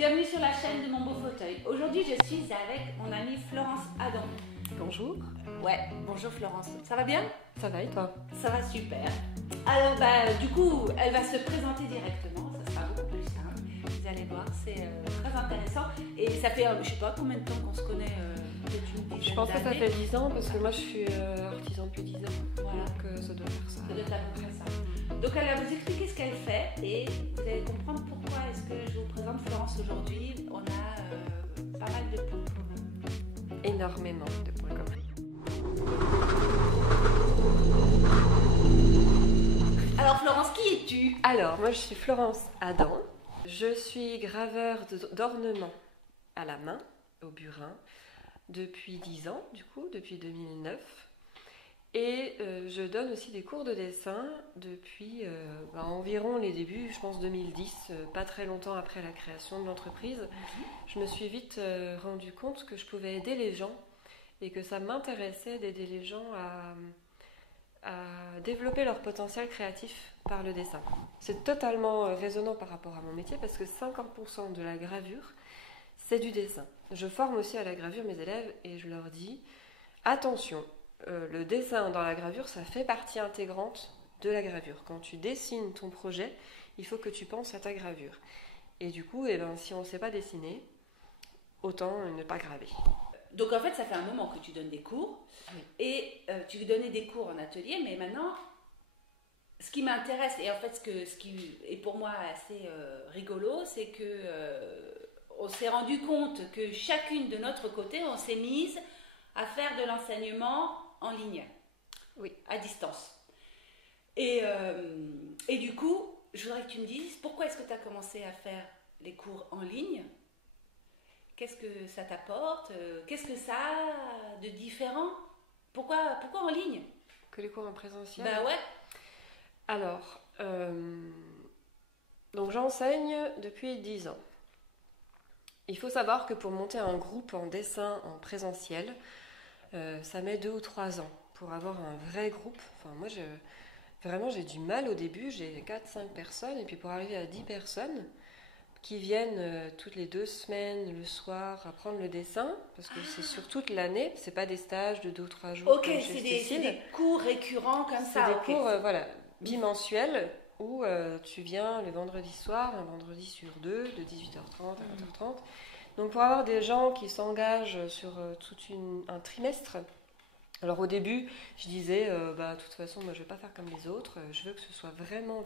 Bienvenue sur la chaîne de mon beau fauteuil. Aujourd'hui, je suis avec mon amie Florence Adam. Bonjour. Ouais, bonjour Florence. Ça va bien? Ça va et toi? Ça va super. Alors, du coup, elle va se présenter directement. Ça sera beaucoup plus simple. Vous allez voir, c'est très intéressant. Et ça fait, je sais pas combien de temps qu'on se connaît. Peut-être une dizaine Je pense que ça d'années. fait 10 ans parce que moi je suis artisan depuis 10 ans. Voilà. Donc ça doit faire ça. Ça doit être à peu près ça. Donc elle va vous expliquer ce qu'elle fait et vous allez comprendre pourquoi est-ce que je vous présente Florence aujourd'hui. On a pas mal de points communs. Énormément de points communs. Alors Florence, qui es-tu? Alors, moi je suis Florence Adam. Je suis graveur d'ornements à la main, au burin, depuis 10 ans, du coup, depuis 2009. Et je donne aussi des cours de dessin depuis environ les débuts, je pense 2010, pas très longtemps après la création de l'entreprise. Je me suis vite rendu compte que je pouvais aider les gens et que ça m'intéressait d'aider les gens à développer leur potentiel créatif par le dessin. C'est totalement résonnant par rapport à mon métier parce que 50% de la gravure, c'est du dessin. Je forme aussi à la gravure mes élèves et je leur dis attention, le dessin dans la gravure, ça fait partie intégrante de la gravure. Quand tu dessines ton projet, il faut que tu penses à ta gravure. Et du coup, si on ne sait pas dessiner, autant ne pas graver. Donc en fait, ça fait un moment que tu donnes des cours. Oui. Et tu donnais des cours en atelier, mais maintenant, ce qui m'intéresse, et en fait ce qui est pour moi assez rigolo, c'est que on s'est rendu compte que chacune de notre côté, on s'est mise à faire de l'enseignement en ligne, Oui. à distance. Et du coup, je voudrais que tu me dises, pourquoi est-ce que tu as commencé à faire les cours en ligne? Qu'est-ce que ça t'apporte? Qu'est-ce que ça a de différent? Pourquoi en ligne? Que les cours en présentiel? Bah ouais. Alors, donc j'enseigne depuis 10 ans. Il faut savoir que pour monter un groupe en dessin en présentiel, ça met 2 ou 3 ans pour avoir un vrai groupe. Enfin, moi, j'ai du mal au début. J'ai 4-5 personnes. Et puis pour arriver à 10 personnes qui viennent toutes les 2 semaines, le soir, apprendre le dessin, parce que c'est sur toute l'année. C'est pas des stages de 2 ou 3 jours. Ok, comme chez c'est Cécile. des cours récurrents comme C'est ça. des ok. cours bimensuels où tu viens le vendredi soir, un vendredi sur 2, de 18h30 à 20h30. Donc pour avoir des gens qui s'engagent sur tout un trimestre, alors au début je disais, de toute façon moi je ne vais pas faire comme les autres, je veux que ce soit vraiment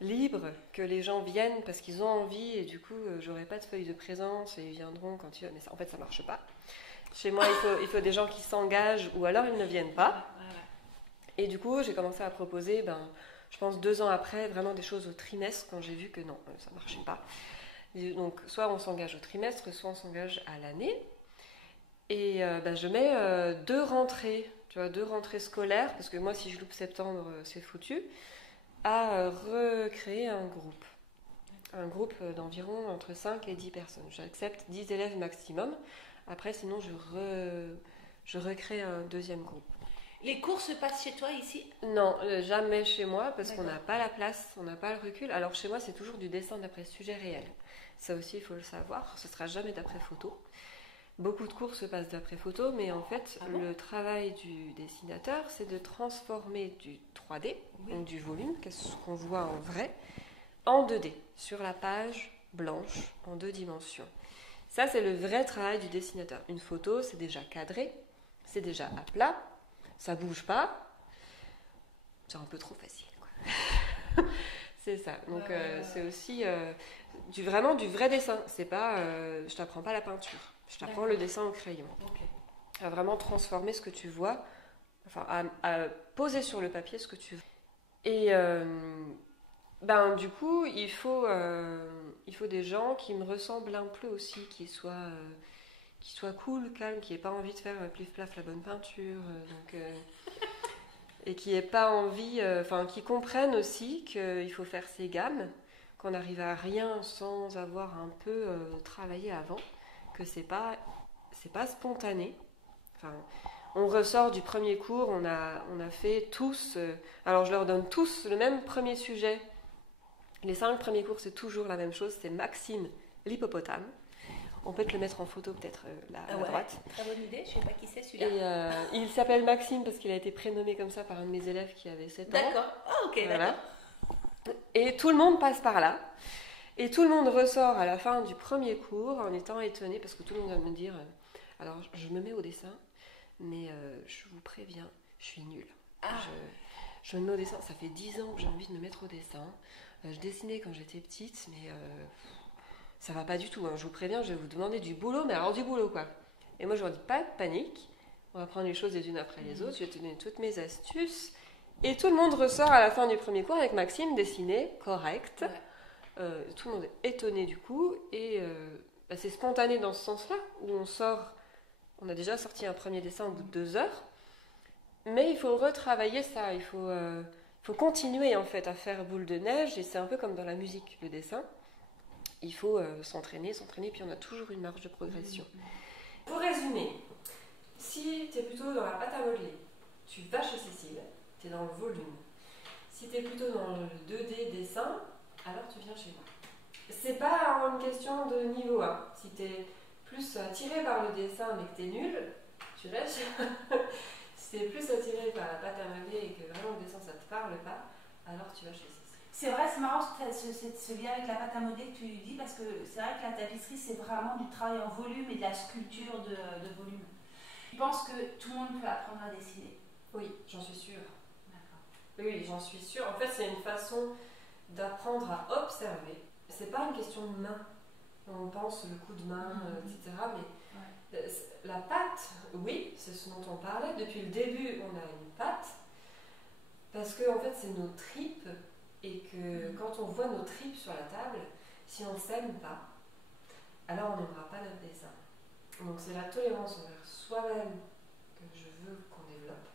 libre, que les gens viennent parce qu'ils ont envie et du coup j'aurai pas de feuille de présence et ils viendront quand ils veulent. Mais ça, en fait ça marche pas. Chez moi il faut des gens qui s'engagent ou alors ils ne viennent pas. Et du coup, j'ai commencé à proposer, je pense 2 ans après, vraiment des choses au trimestre, quand j'ai vu que non, ça ne marchait pas. Et donc, soit on s'engage au trimestre, soit on s'engage à l'année. Et je mets 2 rentrées, tu vois, 2 rentrées scolaires, parce que moi, si je loupe septembre, c'est foutu, à recréer un groupe. Un groupe d'environ entre 5 et 10 personnes. J'accepte 10 élèves maximum. Après, sinon, je recrée un deuxième groupe. Les cours se passent chez toi ici? Non, jamais chez moi parce D'accord. qu'on n'a pas la place, on n'a pas le recul. Alors chez moi, c'est toujours du dessin d'après sujet réel. Ça aussi, il faut le savoir. Ce ne sera jamais d'après photo. Beaucoup de cours se passent d'après photo, mais en fait, le travail du dessinateur, c'est de transformer du 3D, donc du volume, qu'est-ce qu'on voit en vrai, en 2D, sur la page blanche, en 2 dimensions. Ça, c'est le vrai travail du dessinateur. Une photo, c'est déjà cadré, c'est déjà à plat. Ça bouge pas, c'est un peu trop facile, quoi. C'est ça. Donc c'est aussi vraiment du vrai dessin. C'est pas, je t'apprends pas la peinture, je t'apprends le dessin au crayon. Okay. À vraiment transformer ce que tu vois, enfin à poser sur le papier ce que tu veux. Et du coup, il faut des gens qui me ressemblent un peu aussi, qui soient cool, calme, qui n'ait pas envie de faire plif plaf la bonne peinture, et qui n'ait pas envie, qui comprennent aussi qu'il faut faire ses gammes, qu'on n'arrive à rien sans avoir un peu travaillé avant, que c'est pas spontané. Enfin, on ressort du premier cours, on a fait tous, alors je leur donne tous le même premier sujet Les 5 premiers cours, c'est toujours la même chose, c'est Maxime l'hippopotame. On peut te le mettre en photo peut-être là à droite. Très bonne idée, je ne sais pas qui c'est celui-là. Et il s'appelle Maxime parce qu'il a été prénommé comme ça par un de mes élèves qui avait 7 ans. D'accord, ok, voilà. d'accord. Et tout le monde passe par là. Et tout le monde ressort à la fin du premier cours en étant étonné parce que tout le monde va me dire alors je me mets au dessin, mais je vous préviens, je suis nulle. Je me mets au dessin, ça fait 10 ans que j'ai envie de me mettre au dessin. Je dessinais quand j'étais petite, mais ça va pas du tout. Hein. Je vous préviens, je vais vous demander du boulot, mais alors du boulot quoi. Et moi je leur dis pas de panique, on va prendre les choses les unes après les autres, je vais te donner toutes mes astuces. Et tout le monde ressort à la fin du premier cours avec Maxime dessiné, correct. Ouais. Tout le monde est étonné du coup, et c'est spontané dans ce sens-là, où on a déjà sorti un premier dessin au bout de 2 heures, mais il faut retravailler ça, il faut continuer en fait à faire boule de neige, et c'est un peu comme dans la musique, le dessin. Il faut s'entraîner, puis on a toujours une marge de progression. Pour résumer, si tu es plutôt dans la pâte à modeler, tu vas chez Cécile, tu es dans le volume. Si tu es plutôt dans le 2D dessin, alors tu viens chez moi. C'est pas une question de niveau 1. Si tu es plus attiré par le dessin mais que tu es nul, tu restes chez moi. Si tu es plus attiré par la pâte à modeler et que vraiment le dessin ça te parle pas, alors tu vas chez Cécile. C'est vrai, c'est marrant ce lien avec la pâte à modeler que tu dis, parce que c'est vrai que la tapisserie, c'est vraiment du travail en volume et de la sculpture de volume. Je pense que tout le monde peut apprendre à dessiner. Oui, j'en suis sûre. D'accord. Oui, j'en suis sûre. En fait, c'est une façon d'apprendre à observer. C'est pas une question de main. On pense le coup de main, etc. Mais la patte, oui, c'est ce dont on parlait. Depuis le début, on a une patte. Parce que, en fait, c'est nos tripes. Et que quand on voit nos tripes sur la table, si on ne s'aime pas, alors on n'aimera pas notre dessin. Donc c'est la tolérance envers soi-même que je veux qu'on développe.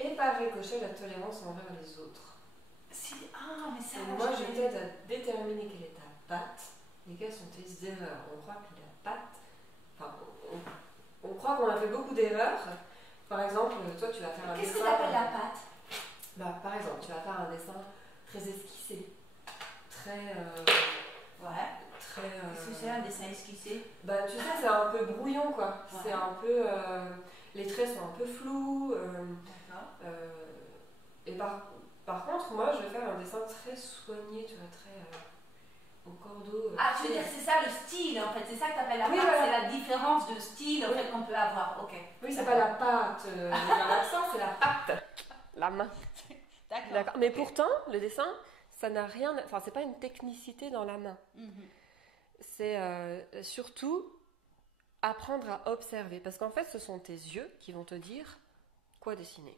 Et par ricochet, la tolérance envers les autres. Mais ça, moi, je t'aide à déterminer quelle est ta patte et quelles sont tes erreurs. On croit que la patte... Enfin, on croit qu'on a fait beaucoup d'erreurs. Par exemple, toi, tu vas faire un dessin... Qu'est-ce que tu appelles la patte? Par exemple, tu vas faire un dessin très esquissé, très... Qu'est-ce que c'est un dessin esquissé? Tu sais, c'est un peu brouillon, quoi. Ouais. C'est un peu... les traits sont un peu flous. D'accord. Et par contre, moi, je vais faire un dessin très soigné, tu vois, très... au cordeau. Tu veux dire, c'est ça le style, en fait. C'est ça que tu appelles la patte, voilà. C'est la différence de style, en fait, qu'on peut avoir. Ok. Oui, c'est pas la pâte, l'accent, c'est la patte. La main. D'accord. Mais pourtant, le dessin, ça n'a rien... Enfin, c'est pas une technicité dans la main. C'est surtout apprendre à observer. Parce qu'en fait, ce sont tes yeux qui vont te dire quoi dessiner.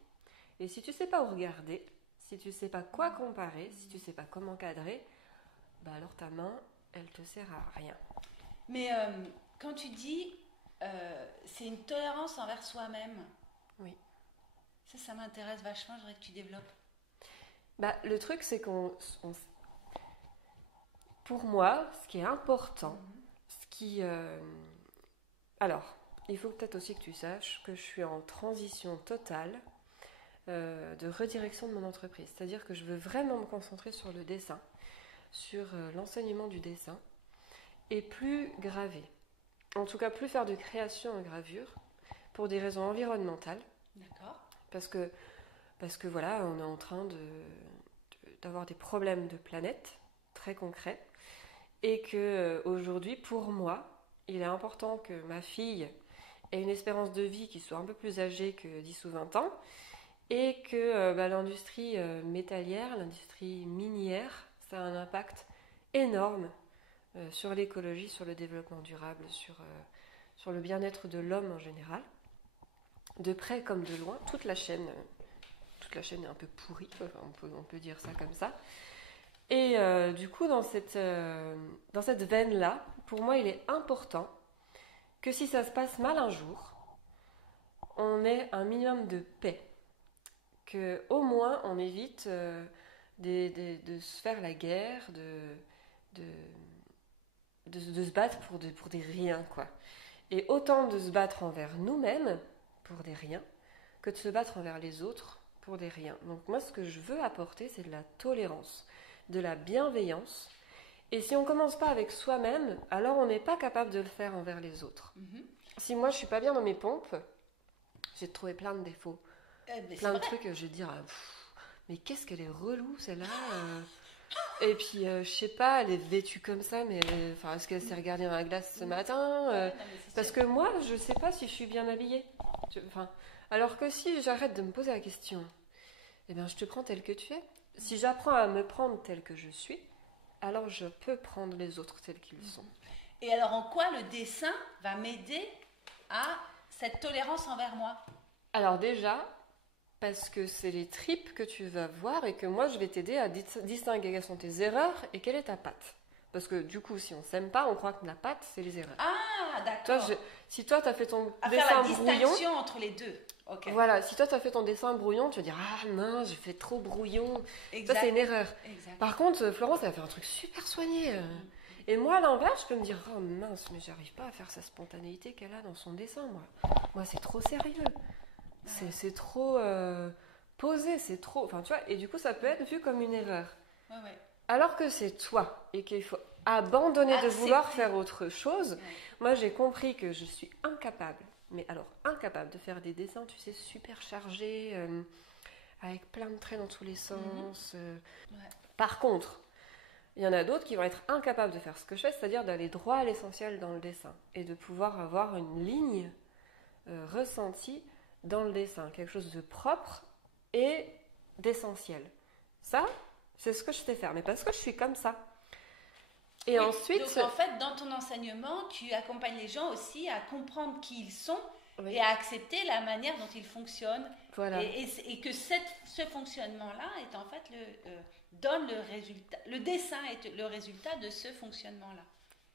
Et si tu sais pas où regarder, si tu sais pas quoi comparer, si tu sais pas comment cadrer, alors ta main, elle te sert à rien. Mais quand tu dis c'est une tolérance envers soi-même. Oui. Ça m'intéresse vachement, je voudrais que tu développes. Le truc, c'est pour moi, ce qui est important, alors, il faut peut-être aussi que tu saches que je suis en transition totale de redirection de mon entreprise. C'est-à-dire que je veux vraiment me concentrer sur le dessin, sur l'enseignement du dessin, et plus graver. En tout cas, plus faire de création en gravure, pour des raisons environnementales. D'accord. Parce que voilà, on est en train d'avoir des problèmes de planète très concrets, et que aujourd'hui, pour moi, il est important que ma fille ait une espérance de vie qui soit un peu plus âgée que 10 ou 20 ans, et que l'industrie métallière, l'industrie minière, ça a un impact énorme sur l'écologie, sur le développement durable, sur le bien-être de l'homme en général. De près comme de loin, toute la chaîne est un peu pourrie, enfin, on peut dire ça comme ça. Et du coup, dans cette veine-là, pour moi, il est important que si ça se passe mal un jour, on ait un minimum de paix. Qu'au moins, on évite de se faire la guerre, de se battre pour des riens, quoi. Et autant de se battre envers nous-mêmes, pour des riens, que de se battre envers les autres, pour des riens. Donc moi, ce que je veux apporter, c'est de la tolérance. de la bienveillance. Et si on ne commence pas avec soi-même, alors on n'est pas capable de le faire envers les autres. Si moi je suis pas bien dans mes pompes, j'ai trouvé plein de défauts, plein de trucs, je vais dire, mais qu'est-ce qu'elle est relou celle-là Et puis je sais pas, elle est vêtue comme ça, mais est-ce qu'elle s'est regardée dans la glace ce matin Parce que moi, je sais pas si je suis bien habillée. Alors que si j'arrête de me poser la question, eh bien je te prends tel que tu es. Si j'apprends à me prendre tel que je suis, alors je peux prendre les autres tels qu'ils sont. Et alors en quoi le dessin va m'aider à cette tolérance envers moi? Alors déjà, parce que c'est les tripes que tu vas voir et que moi je vais t'aider à distinguer quelles sont tes erreurs et quelle est ta patte. Parce que du coup, si on s'aime pas, on croit que la patte, c'est les erreurs. Ah, d'accord. Si toi, tu as fait ton à dessin faire la brouillon... distinction entre les deux. Okay. Voilà, si toi, tu as fait ton dessin brouillon, tu vas dire « Ah mince, j'ai fait trop brouillon. » Exact. Ça, c'est une erreur. Exact. Par contre, Florence, elle a fait un truc super soigné. Et moi, à l'inverse, je peux me dire « Oh mince, mais j'arrive pas à faire sa spontanéité qu'elle a dans son dessin, moi. Moi, c'est trop sérieux. C'est trop posé, c'est trop... » Enfin, tu vois, et du coup, ça peut être vu comme une erreur. Ouais. Alors que c'est toi et qu'il faut abandonner de vouloir faire autre chose. Ouais. Moi, j'ai compris que je suis incapable, mais alors incapable de faire des dessins, tu sais, super chargés, avec plein de traits dans tous les sens. Ouais. Par contre, il y en a d'autres qui vont être incapables de faire ce que je fais, c'est-à-dire d'aller droit à l'essentiel dans le dessin et de pouvoir avoir une ligne ressentie dans le dessin, quelque chose de propre et d'essentiel. Ça, c'est ce que je sais faire, mais parce que je suis comme ça. Et ensuite... Donc en fait, dans ton enseignement, tu accompagnes les gens aussi à comprendre qui ils sont et à accepter la manière dont ils fonctionnent. Voilà. Et que ce fonctionnement-là est en fait donne le résultat. Le dessin est le résultat de ce fonctionnement-là.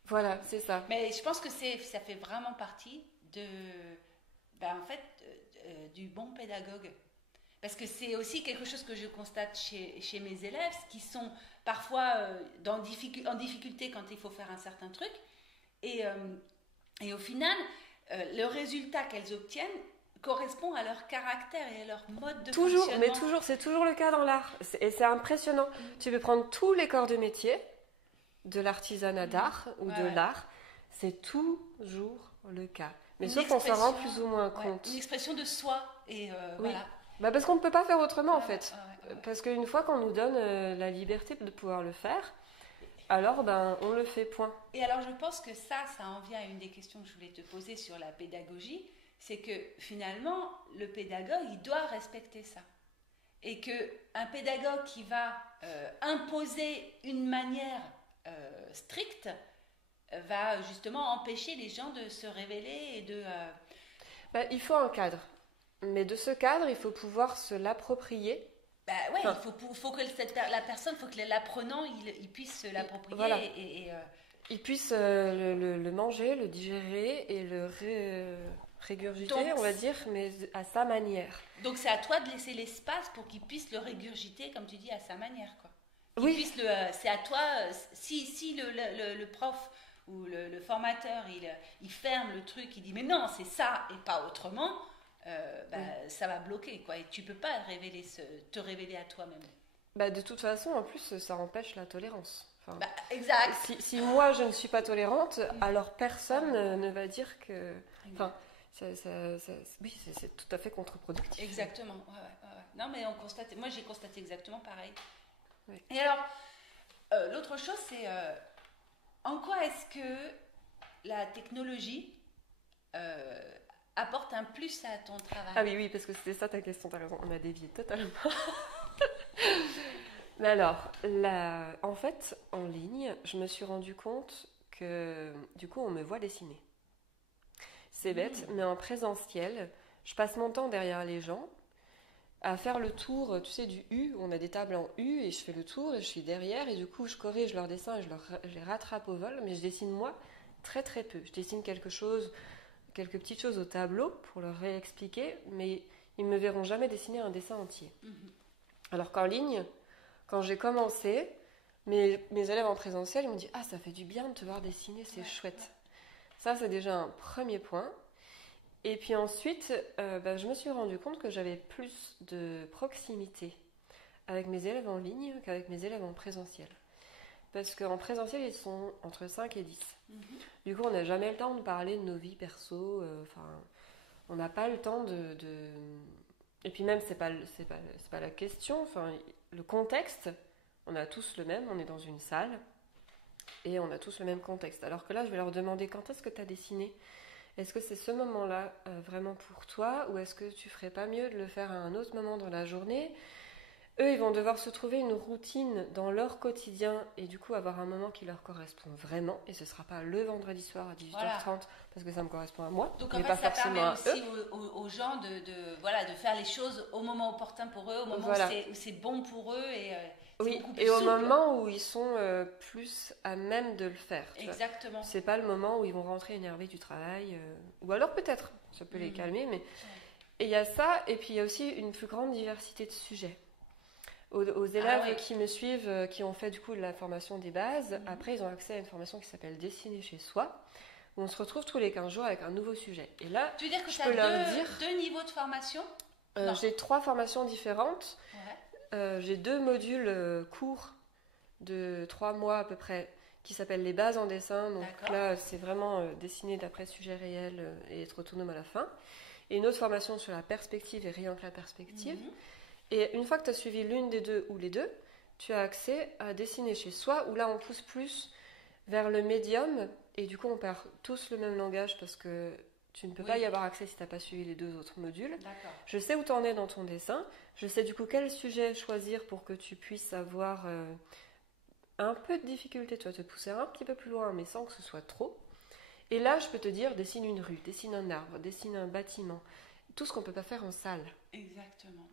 Voilà, c'est ça. Mais je pense que ça fait vraiment partie du bon pédagogue. Parce que c'est aussi quelque chose que je constate chez mes élèves, qui sont parfois en difficulté quand il faut faire un certain truc. Et au final, le résultat qu'elles obtiennent correspond à leur caractère et à leur mode de fonctionnement. Mais c'est toujours le cas dans l'art. Et c'est impressionnant. Tu peux prendre tous les corps de métier, de l'artisanat d'art ou de l'art, c'est toujours le cas. Mais sauf qu'on s'en rend plus ou moins compte. Une expression de soi. Et voilà. Parce qu'on ne peut pas faire autrement en fait. Parce qu'une fois qu'on nous donne la liberté de pouvoir le faire, alors on le fait, point. Et alors je pense que ça en vient à une des questions que je voulais te poser sur la pédagogie, c'est que finalement le pédagogue il doit respecter ça. Et qu'un pédagogue qui va imposer une manière stricte va justement empêcher les gens de se révéler et de... il faut un cadre. Mais de ce cadre, il faut pouvoir se l'approprier. Il faut que la personne, faut que l'apprenant, il puisse se l'approprier. Voilà. Il puisse le manger, le digérer et le régurgiter, on va dire, mais à sa manière. Donc c'est à toi de laisser l'espace pour qu'il puisse le régurgiter, comme tu dis, à sa manière, quoi. C'est à toi, si le prof ou le formateur, il ferme le truc, il dit mais non, c'est ça et pas autrement... ça va bloquer, quoi, et tu peux pas te révéler à toi-même. De toute façon, en plus, ça empêche la tolérance. Exact. Si moi je ne suis pas tolérante, alors personne ne va dire que. C'est tout à fait contre-productif. Exactement. Ouais. Non, mais moi j'ai constaté exactement pareil. Oui. Et alors, l'autre chose, c'est en quoi est-ce que la technologie apporte un plus à ton travail. Ah oui, parce que c'était ça ta question, t'as raison, on a dévié totalement. Mais alors, en fait, en ligne, je me suis rendu compte que du coup, on me voit dessiner. C'est bête, mais en présentiel, je passe mon temps derrière les gens à faire le tour, tu sais, du U, on a des tables en U, et je fais le tour, et je suis derrière, et du coup, je corrige leur dessin, et je les rattrape au vol, mais je dessine, moi, très très peu. Je dessine quelques petites choses au tableau pour leur réexpliquer, mais ils ne me verront jamais dessiner un dessin entier. Alors qu'en ligne, quand j'ai commencé, mes élèves en présentiel, ils m'ont dit « Ah, ça fait du bien de te voir dessiner, c'est chouette. » Ça, c'est déjà un premier point. Et puis ensuite, je me suis rendu compte que j'avais plus de proximité avec mes élèves en ligne qu'avec mes élèves en présentiel. Parce qu'en présentiel, ils sont entre 5 et 10. Du coup, on n'a jamais le temps de parler de nos vies perso. On n'a pas le temps de... Et puis même, c'est pas la question. Enfin, le contexte, on a tous le même. On est dans une salle et on a tous le même contexte. Alors que là, je vais leur demander quand est-ce que tu as dessiné. Est-ce que c'est ce moment-là vraiment pour toi, ou est-ce que tu ferais pas mieux de le faire à un autre moment dans la journée? Eux, ils vont devoir se trouver une routine dans leur quotidien et du coup avoir un moment qui leur correspond vraiment. Et ce ne sera pas le vendredi soir à 18h30 parce que ça me correspond à moi, donc, mais en pas fait, ça forcément permet à eux. aussi aux gens de faire les choses au moment opportun pour eux, au moment Voilà. où c'est bon pour eux. Et, Oui, beaucoup plus et au souple. moment où ils sont plus à même de le faire. Exactement. C'est pas le moment où ils vont rentrer énervés du travail, ou alors peut-être, ça peut les calmer, mais... Et il y a ça, et puis il y a aussi une plus grande diversité de sujets. Aux élèves qui me suivent, qui ont fait du coup de la formation des bases, après ils ont accès à une formation qui s'appelle Dessiner chez soi, où on se retrouve tous les 15 jours avec un nouveau sujet. Et là, tu veux dire que je peux leur dire... deux niveaux de formation? J'ai 3 formations différentes. Ouais. J'ai 2 modules courts de 3 mois à peu près, qui s'appellent les bases en dessin. Donc là, c'est vraiment dessiner d'après sujet réel et être autonome à la fin. Et une autre formation sur la perspective et rien que la perspective. Et une fois que tu as suivi l'une des deux ou les deux, tu as accès à dessiner chez soi, où là on pousse plus vers le médium, et du coup on perd tous le même langage parce que tu ne peux pas y avoir accès si tu n'as pas suivi les 2 autres modules. D'accord. Je sais où tu en es dans ton dessin, je sais du coup quel sujet choisir pour que tu puisses avoir un peu de difficulté, tu vas te pousser un petit peu plus loin, mais sans que ce soit trop. Et là, je peux te dire, dessine une rue, dessine un arbre, dessine un bâtiment, tout ce qu'on ne peut pas faire en salle. Exactement.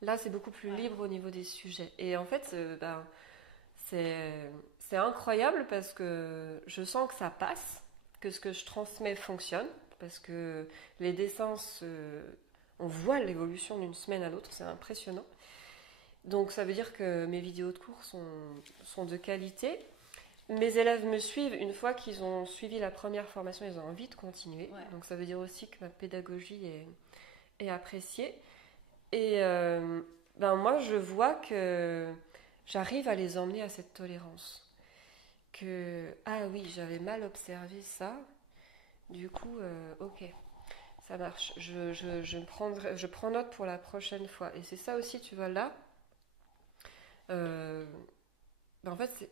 Là, c'est beaucoup plus libre au niveau des sujets. Et en fait, c'est incroyable parce que je sens que ça passe, que ce que je transmets fonctionne, parce que les dessins, on voit l'évolution d'une semaine à l'autre, c'est impressionnant. Donc ça veut dire que mes vidéos de cours sont de qualité. Mes élèves me suivent une fois qu'ils ont suivi la première formation, ils ont envie de continuer. Ouais. Donc ça veut dire aussi que ma pédagogie est appréciée. Et moi, je vois que j'arrive à les emmener à cette tolérance. Ah oui, j'avais mal observé ça. Du coup, ok, ça marche. Je prends note pour la prochaine fois. Et c'est ça aussi, tu vois, là. En fait, c'est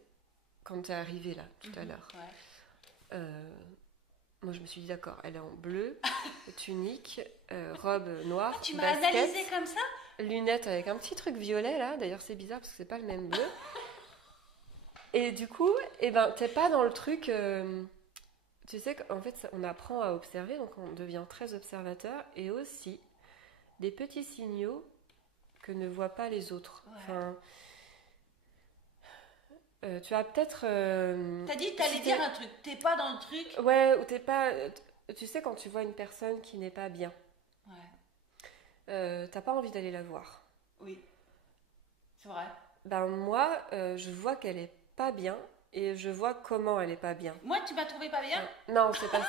quand tu es arrivé là, tout à l'heure. Moi, je me suis dit, d'accord, elle est en bleu, tunique, robe noire, tu m'as analysé comme ça? Lunettes avec un petit truc violet, là. D'ailleurs, c'est bizarre parce que c'est pas le même bleu. Et du coup, t'es pas dans le truc... tu sais qu'en fait, on apprend à observer, donc on devient très observateur. Et aussi, des petits signaux que ne voient pas les autres. Ouais. Enfin... tu as peut-être... T'as dit que t'allais dire un truc. T'es pas dans le truc. Ouais, ou t'es pas... Tu sais, quand tu vois une personne qui n'est pas bien, t'as pas envie d'aller la voir. Oui, c'est vrai. Moi, je vois qu'elle est pas bien et je vois comment elle est pas bien. Moi, tu m'as trouvé pas bien? Non, c'est pas...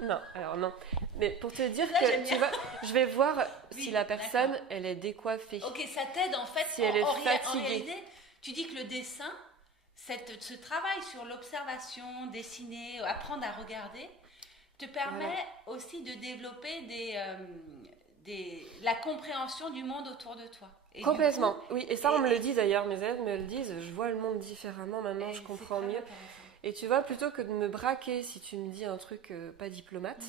Non, alors non. Mais pour te dire que, tu vois, je vais voir si la personne, elle est décoiffée. Ok, ça t'aide en fait. Si elle est fatiguée. En réalité, tu dis que le dessin, ce travail sur l'observation, dessiner, apprendre à regarder, te permet aussi de développer la compréhension du monde autour de toi. Et complètement, oui. Et ça, on me le dit d'ailleurs, mes élèves me le disent, je vois le monde différemment, maintenant je comprends mieux. Et tu vois, plutôt que de me braquer si tu me dis un truc pas diplomate,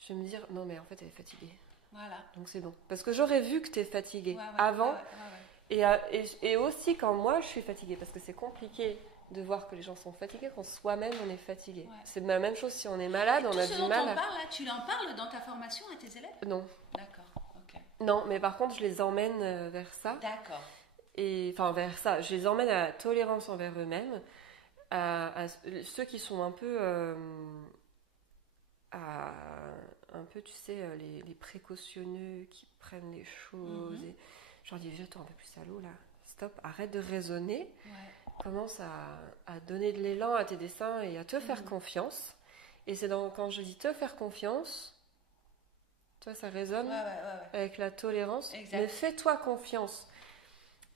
je vais me dire, non mais en fait elle est fatiguée. Voilà. Donc c'est bon. Parce que j'aurais vu que tu es fatiguée avant. Et aussi quand moi je suis fatiguée, parce que c'est compliqué de voir que les gens sont fatigués quand soi-même on est fatigué. Ouais. C'est la même chose si on est malade, on a du mal. Tu en parles dans ta formation à tes élèves? Non. D'accord, ok. Non, mais par contre je les emmène vers ça. D'accord. Et enfin vers ça, je les emmène à la tolérance envers eux-mêmes, à ceux qui sont un peu, tu sais, les précautionneux qui prennent les choses. Et je leur dis, jette-toi un peu plus à l'eau là. Stop, arrête de raisonner, commence à donner de l'élan à tes dessins et à te faire confiance. Et c'est quand je dis te faire confiance, toi ça résonne avec la tolérance, mais fais-toi confiance.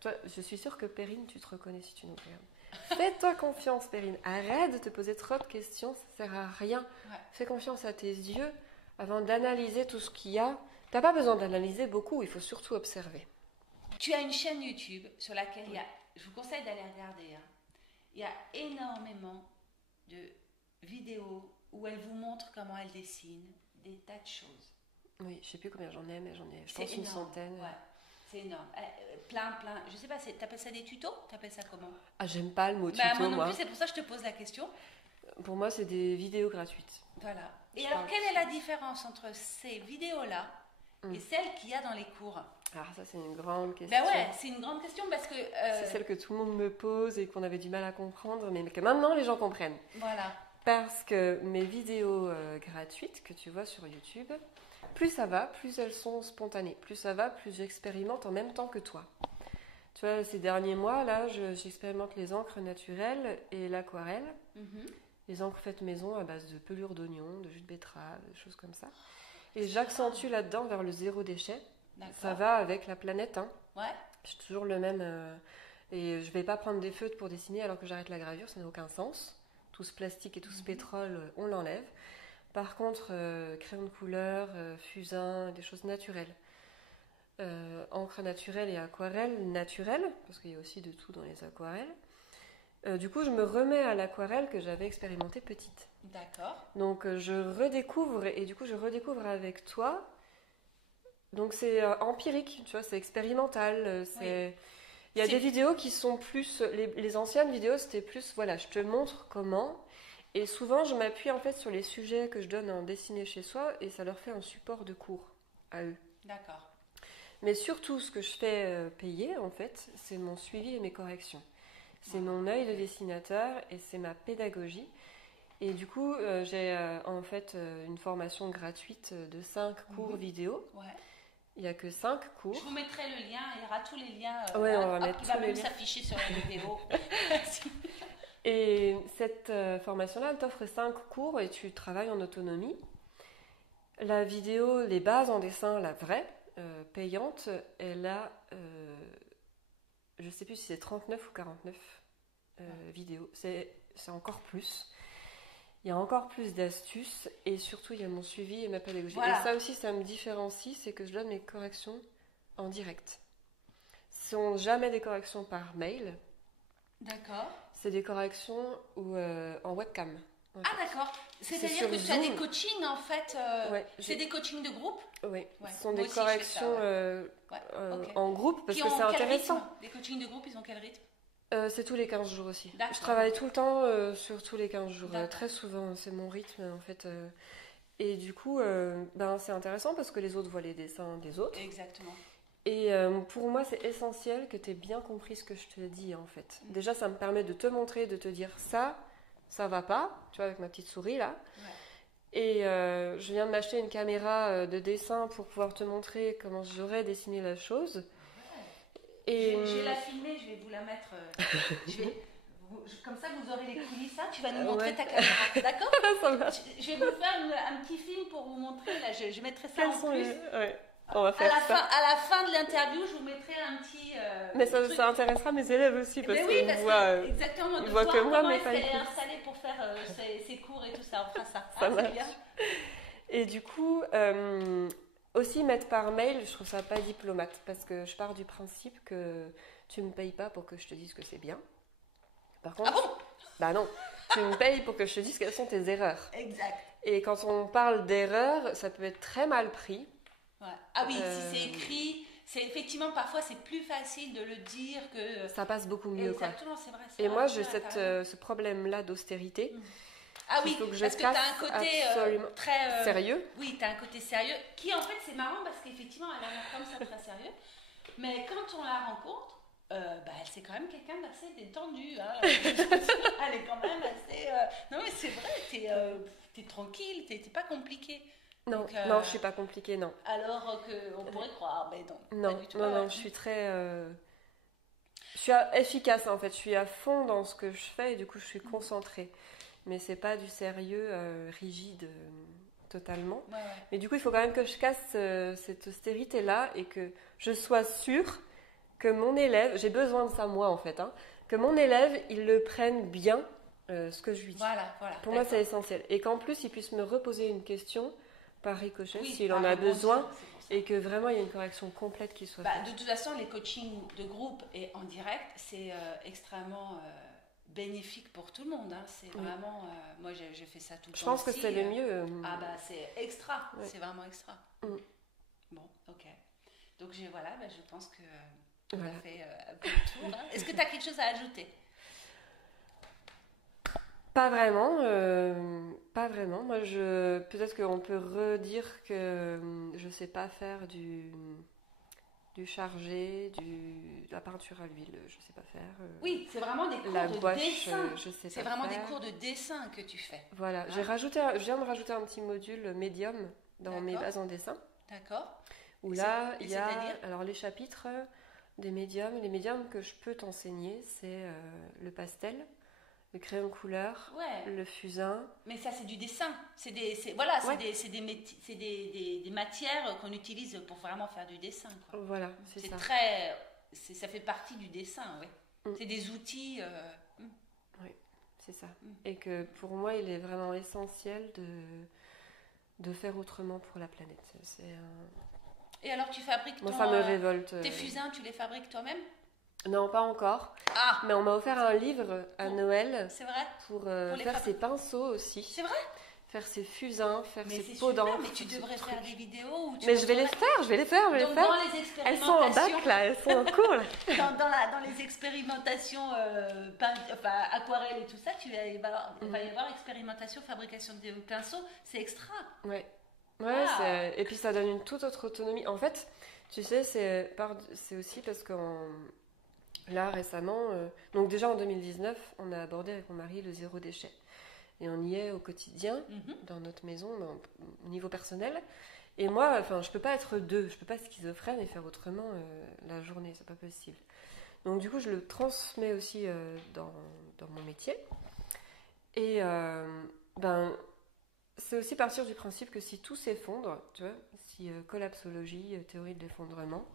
Toi, je suis sûre que Perrine, tu te reconnais si tu nous regardes. Fais-toi confiance, Perrine. Arrête de te poser trop de questions, ça sert à rien. Ouais. Fais confiance à tes yeux avant d'analyser tout ce qu'il y a. T'as pas besoin d'analyser beaucoup, il faut surtout observer. Tu as une chaîne YouTube sur laquelle il y a, je vous conseille d'aller regarder, hein. Il y a énormément de vidéos où elle vous montre comment elle dessine des tas de choses. Oui, je sais plus combien j'en ai, mais j'en ai, je C'est pense, une énorme. centaine. Ouais, c'est énorme. Plein. Je sais pas, t'appelles ça des tutos? T'appelles ça comment? Ah, j'aime pas le mot tuto, Moi non plus, c'est pour ça que je te pose la question. Pour moi, c'est des vidéos gratuites. Voilà. Et Je alors, parle quelle est la différence entre ces vidéos-là et celles qu'il y a dans les cours? Ah, ça, c'est une grande question. Ben ouais, c'est une grande question parce que... C'est celle que tout le monde me pose et qu'on avait du mal à comprendre, mais que maintenant, les gens comprennent. Voilà. Parce que mes vidéos gratuites que tu vois sur YouTube, plus ça va, plus elles sont spontanées. Plus ça va, plus j'expérimente en même temps que toi. Tu vois, ces derniers mois, là, j'expérimente les encres naturelles et l'aquarelle. Les encres faites maison à base de pelure d'oignon, de jus de betterave, des choses comme ça. Et j'accentue là-dedans vers le zéro déchet. Ça va avec la planète, hein. Ouais. J'ai toujours le même... et je vais pas prendre des feutres pour dessiner alors que j'arrête la gravure, ça n'a aucun sens. Tout ce plastique et tout ce pétrole, on l'enlève. Par contre, crayon de couleur, fusain, des choses naturelles. Encre naturelle et aquarelle naturelle, parce qu'il y a aussi de tout dans les aquarelles. Du coup, je me remets à l'aquarelle que j'avais expérimentée petite. D'accord. Donc, je redécouvre, et du coup, je redécouvre avec toi. Donc, c'est empirique, tu vois, c'est expérimental. Oui. Il y a des vidéos qui sont plus... Les anciennes vidéos, c'était plus, voilà, je te montre comment. Et souvent, je m'appuie en fait sur les sujets que je donne en dessiner chez soi, et ça leur fait un support de cours à eux. D'accord. Mais surtout, ce que je fais payer, en fait, c'est mon suivi et mes corrections. C'est mon œil de dessinateur et c'est ma pédagogie. Et du coup, j'ai en fait une formation gratuite de 5 cours vidéo. Ouais. Il n'y a que 5 cours. Je vous mettrai le lien, il y aura tous les liens. Ouais, on va mettre qui va tous les même liens. s'afficher sur la vidéo. Et cette formation-là, elle t'offre 5 cours et tu travailles en autonomie. La vidéo, les bases en dessin, la vraie, payante, elle a, je ne sais plus si c'est 39 ou 49 vidéos. C'est encore plus. Il y a encore plus d'astuces et surtout il y a mon suivi et ma pédagogie. Voilà. Et ça aussi, ça me différencie, c'est que je donne mes corrections en direct. Ce sont jamais des corrections par mail. D'accord. C'est des corrections en webcam. Ah d'accord. C'est-à-dire sur que tu as Zoom. des coachings en fait. Ouais, c'est des coachings de groupe. Oui, Ouais. ce sont Moi des aussi, je fais ça, corrections ok. en groupe parce Qui que ont c'est quel intéressant. rythme? Les coachings de groupe, ils ont quel rythme? C'est tous les 15 jours aussi. D'accord. Je travaille tout le temps sur tous les 15 jours. D'accord. Très souvent, c'est mon rythme en fait. Et du coup, c'est intéressant parce que les autres voient les dessins des autres. Exactement. Et pour moi, c'est essentiel que tu aies bien compris ce que je te dis en fait. Déjà, ça me permet de te montrer, de te dire ça va pas, tu vois, avec ma petite souris là. Ouais. Et je viens de m'acheter une caméra de dessin pour pouvoir te montrer comment j'aurais dessiné la chose. Et Je vais la filmer, je vais vous la mettre. Comme ça, vous aurez les coulisses. Hein, tu vas nous montrer ta caméra. D'accord? ça marche. Je vais vous faire un petit film pour vous montrer. Là, je mettrai ça Quels en sont plus. Ouais. On va faire ça. À la fin de l'interview, je vous mettrai un petit. Mais truc. ça intéressera mes élèves aussi parce Mais qu'ils parce voient. que, exactement, ils de voient voir que moi, comment mais est-ce pas qu'elle les est coulisses. installée pour faire ses cours et tout ça. On fera ça. Ça Ah, c'est marche. bien. Et du coup, aussi mettre par mail, je trouve ça pas diplomate parce que je pars du principe que tu me payes pas pour que je te dise que c'est bien. Par contre, Ah bon? bah non, tu me payes pour que je te dise quelles sont tes erreurs. Exact. Et quand on parle d'erreurs, ça peut être très mal pris. Ouais. Ah oui, si c'est écrit, c'est effectivement parfois c'est plus facile de le dire que. Ça passe beaucoup mieux, quoi. Exactement, c'est vrai. Et moi, j'ai t'as raison. ce problème-là d'austérité. Ah oui, il faut que je parce que tu as un casse côté absolument très sérieux. Oui, tu as un côté sérieux qui en fait c'est marrant parce qu'effectivement elle a l'air comme ça très sérieux. Mais quand on la rencontre, c'est quand même quelqu'un d'assez détendu. Hein. Elle est quand même assez. Non mais c'est vrai, t'es tranquille, t'es pas compliqué. Non, Donc, non, je suis pas compliquée, non. Alors qu'on pourrait croire, mais non. Non, pas du tout. non, je suis très. Je suis efficace en fait, je suis à fond dans ce que je fais et du coup je suis concentrée. Mais c'est pas du sérieux rigide totalement. Ouais. Mais du coup, il faut quand même que je casse cette austérité-là et que je sois sûre que mon élève, j'ai besoin de ça moi en fait, hein, que mon élève, il le prenne bien ce que je lui dis. Voilà. Pour moi, c'est essentiel. Et qu'en plus, il puisse me reposer une question par ricochet Oui, s'il par en a rebondir, besoin, c'est pour ça. et que vraiment il y a une correction complète qui soit faite. De toute façon, les coachings de groupe et en direct, c'est extrêmement bénéfique pour tout le monde. Hein. C'est vraiment. Moi, j'ai fait ça tout le temps. Je pense que aussi, c'est le mieux. C'est extra. Ouais. C'est vraiment extra. Bon, ok. Donc, je pense que on a fait un peu le tour. Hein. Est-ce que tu as quelque chose à ajouter? Pas vraiment. Moi, peut-être qu'on peut redire que je sais pas faire du chargé, de la peinture à l'huile, je sais pas faire. Oui, c'est vraiment des cours la de gouache, dessin. je sais C'est pas vraiment faire. des cours de dessin que tu fais. Voilà, Ah. je viens de rajouter un petit module médium dans mes bases en dessin. D'accord. Où là, il y a c'est-à-dire alors les chapitres des médiums. Les médiums que je peux t'enseigner, c'est le pastel, le crayon couleur, le fusain. Mais ça, c'est du dessin. C'est des matières qu'on utilise pour vraiment faire du dessin. Quoi. Voilà, c'est ça. Ça fait partie du dessin, oui. C'est des outils. Oui, c'est ça. Et que pour moi, il est vraiment essentiel de faire autrement pour la planète. Et alors, tu fabriques moi, ça me révolte. Tes fusains, tu les fabriques toi-même? Non, pas encore. Ah. Mais on m'a offert un livre à Noël. C'est vrai? Pour faire ses pinceaux aussi. C'est vrai? Faire ses fusains, faire mais ses pots d'encre. Mais tu devrais faire des vidéos où tu mais je vais les faire, Dans les expérimentations. Elles sont en bac là, elles sont en cours là. dans les expérimentations aquarelles et tout ça, il va y avoir expérimentation, fabrication de pinceaux, c'est extra. Ouais, et puis ça donne une toute autre autonomie. En fait, tu sais, c'est aussi parce que là récemment, donc déjà en 2019, on a abordé avec mon mari le zéro déchet. Et on y est au quotidien, dans notre maison, au niveau personnel. Et moi, je peux pas être je peux pas être schizophrène et faire autrement la journée, c'est pas possible. Donc du coup, je le transmets aussi dans mon métier. Et c'est aussi partir du principe que si tout s'effondre, tu vois, si collapsologie, théorie de l'effondrement,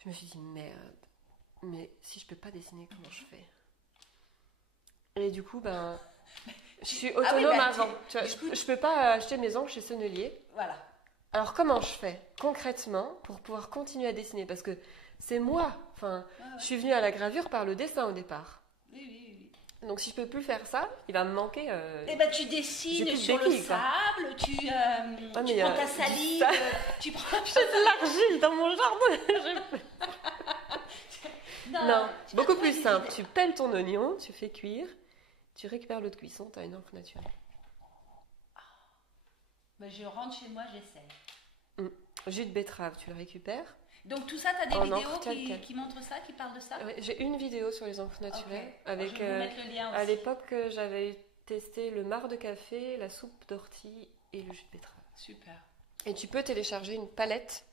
je me suis dit merde, mais si je peux pas dessiner, comment je fais? Et du coup, je suis autonome avant. Tu vois, je peux pas acheter mes encres chez Sennelier. Voilà. Alors comment je fais concrètement pour pouvoir continuer à dessiner? Parce que c'est moi. Je suis venue à la gravure par le dessin au départ. Oui. Donc si je peux plus faire ça, il va me manquer. Tu dessines sur le sable, tu prends ta salive, tu prends. J'ai de l'argile dans mon jardin. Non, beaucoup plus simple. Tu pelles ton oignon, tu fais cuire. Tu récupères l'eau de cuisson, tu as une encre naturelle. Je rentre chez moi, j'essaye. Jus de betterave, tu le récupères. Donc tout ça, tu as des vidéos qui montrent ça, qui parlent de ça? Ouais, j'ai une vidéo sur les encres naturelles. Okay. Avec, je vais vous mettre le lien aussi. À l'époque, j'avais testé le marc de café, la soupe d'ortie et le jus de betterave. Super. Et tu peux télécharger une palette.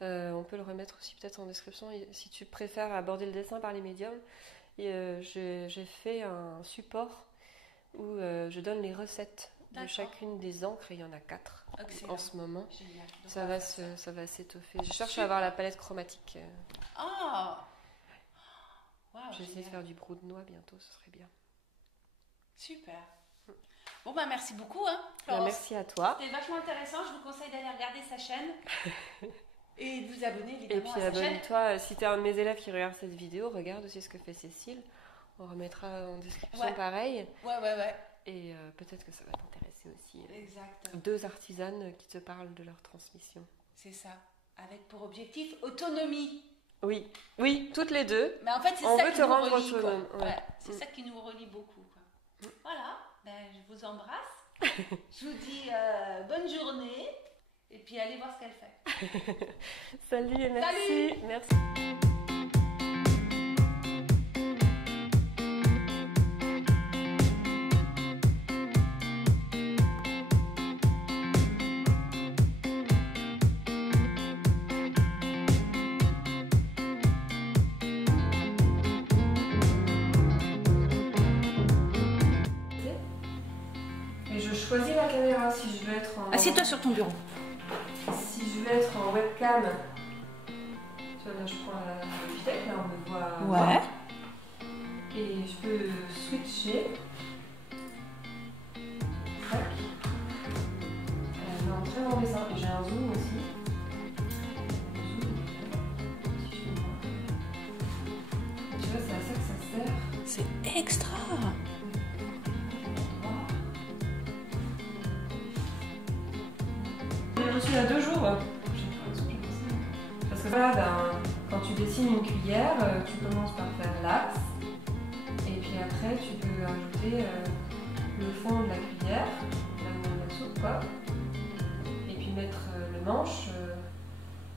On peut le remettre aussi peut-être en description. Et si tu préfères aborder le dessin par les médiums. J'ai fait un support où je donne les recettes de chacune des encres et il y en a 4 en ce moment. Génial. Ça va s'étoffer. Je cherche à avoir la palette chromatique. J'essaie de faire du brou de noix bientôt, ce serait bien. Super. Bon merci beaucoup. Merci à toi. C'était vachement intéressant. Je vous conseille d'aller regarder sa chaîne. Et de vous abonner évidemment à sa chaîne. Et puis abonne-toi, si tu es un de mes élèves qui regarde cette vidéo, regarde aussi ce que fait Cécile. On remettra en description pareil. Ouais. Et peut-être que ça va t'intéresser aussi. Exact. 2 artisanes qui te parlent de leur transmission. C'est ça. Avec pour objectif autonomie. Oui, toutes les 2. Mais en fait, c'est ça qui nous relie. C'est ça qui nous relie beaucoup. Quoi. Voilà. Je vous embrasse. Je vous dis bonne journée. Et puis allez voir ce qu'elle fait. Salut et merci. Salut. Merci. Et je choisis la caméra si je veux être en... Assieds-toi sur ton bureau. Si je veux être en webcam, Tu vois, là, je prends la Logitech, là, on me voit. Ouais. Et je peux switcher. Tac. Non, très bon dessin. J'ai un zoom aussi. Zoom. Si je peux voir. Tu vois, c'est à ça que ça sert. C'est extra. J'ai reçu il y a 2 jours. Parce que là, quand tu dessines une cuillère, tu commences par faire l'axe. Et puis après, tu peux ajouter le fond de la cuillère, là où on la soupe, quoi. Et puis mettre le manche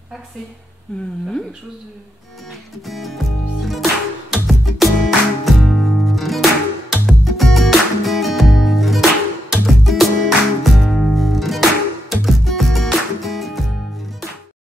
axé. Faire quelque chose de...